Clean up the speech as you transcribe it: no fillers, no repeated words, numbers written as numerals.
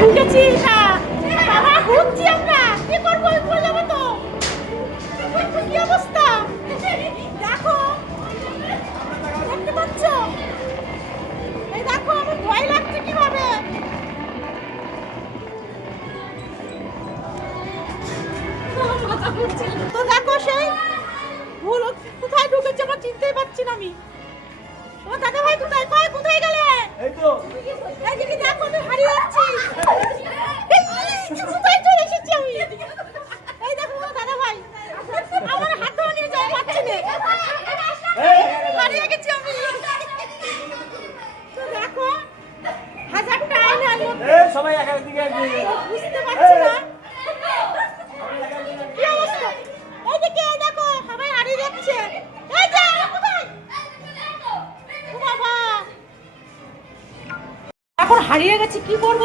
ঢুকেছি না বাবা, ঘুরছি আমরা, কি করবো? পড়ে যাবো তো। কি অবস্থা দেখো, দেখতে পাচ্ছ? এই দেখো, আমার ভয় লাগছে কিভাবে। তো দেখো, সেই ভুল কোথায় ঢুকেছে আমার চিনতেই পারছি না আমি। ও দাদা ভাই কোথায়, কোথায় গেলে? এই তো এইদিকে দেখো, আমি হারিয়ে যাচ্ছি। কোথায় চলে এসেছি আমি? এই দেখো দাদা ভাই, আমার হাত ধরে নিয়ে যাওয়া পাচ্ছি না, হারিয়ে গেছি আমি। তো দেখো, হাজারটা আয়নার মধ্যে এই সবাই একদিকে বুঝতে পারছি না কি অবস্থা। এইদিকে দেখো, সবাই হারিয়ে যাচ্ছে। এই যে কোথায়? ও বাবা, এখন হারিয়ে গেছি, কি করবো?